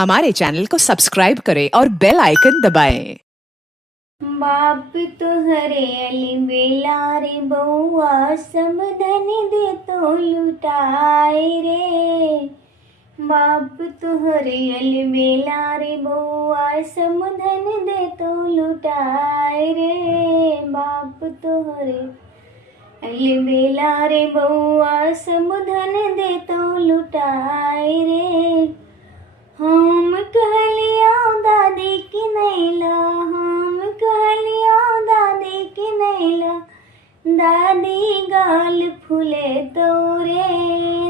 हमारे चैनल को सब्सक्राइब करें और बेल आइकन दबाएं। बाप तुहरे अली बेला रे बउआ समधन दे तो लुटाए रे। बाप तुहरे अली बेला रे बउआ समधन दे तो लुटाए रे। बाप तुहरे अली बेला रे बउआ समधन दे तो लुटाए रे। हम कहलिया दादी की नैला, हम कहलिया दादी की नैला, दादी गाल फूले तोरे,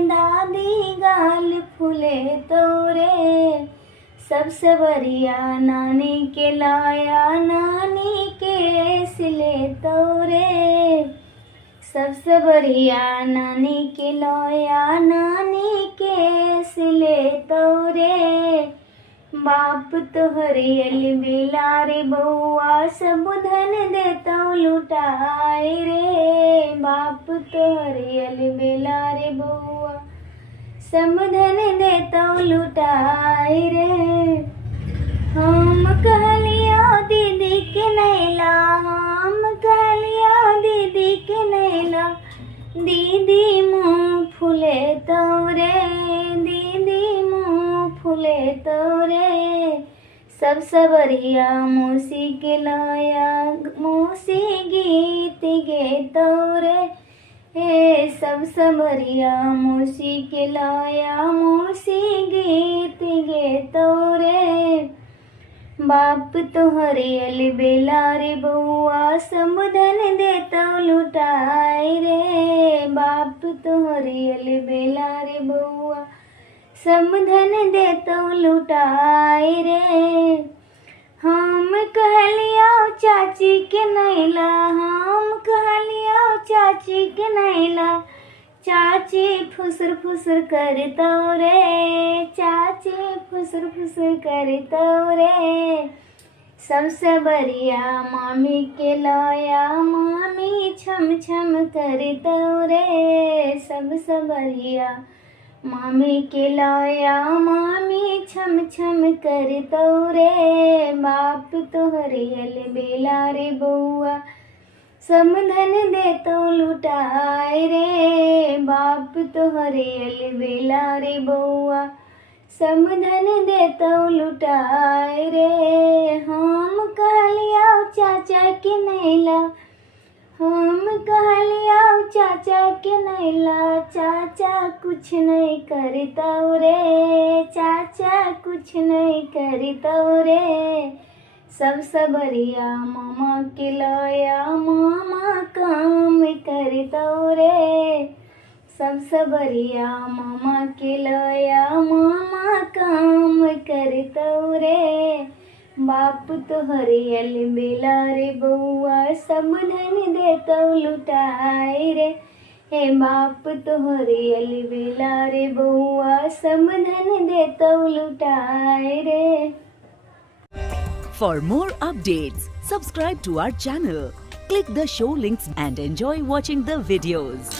दादी गाल फूले तोरे। सबसे बढ़िया नानी के लाया, नानी के सिले तोरे। सबसे बढ़िया नानी के लाया, नानी के सिले तोरे। बाप तोहरे अली बेला रे बउआ सब धन देता लुटाए रे। बाप तोहरे अली बेला रे बउआ सब धन देता लुटाए रे। हम कहलिया दीदी के नैला, हम कहलिया दीदी के नैला, दीदी मुँह फूले तोरे, दीदी मुँह फूले तोरे। सबसे बढ़िया मौसी के लाया, मौसी गीत गे तोरे। हे सबसे बढ़िया मौसी के लाया, मौसी गीत गे तोरे। बाप तोहरे अली बेला रे बउआ समधन देता लुटाए रे। बाप तोहरे अली बेला रे बउआ समधन देता लुटाए रे। हम कहलिया चाची के नैला, हम कहलिया चाची के नैला, चाची फुसर फुसर करतो रे, चाची फुसर फुसर करतो रे। सबसे बढ़िया मामी के लाया, मामी छम छम करतो रे। सबसे बढ़िया मामी के लाया, मामी छम छम करतो रे। बाप तोहरे अली बेला रे बउआ समधन दे तो लुटाए रे। बाप तोहरे अली बेला रे बउआ समधन दे तो लुटाए रे। हम कहलिया चाचा के नैला, हम कहलिया चाचा के नैला, चाचा कुछ नहीं करता रे, चाचा कुछ नहीं करता रे। सबसे बढ़िया मामा के लाया, मामा काम करता रे। सबसे बढ़िया मामा के लाया, मामा काम करता रे। बाप तोहरे अली बेला रे बउआ समधन देता लुटाए रे। हे बाप तोहरे अली बेला रे बउआ समधन देता लुटाए रे। For more updates, subscribe to our channel, click the show links and enjoy watching the videos.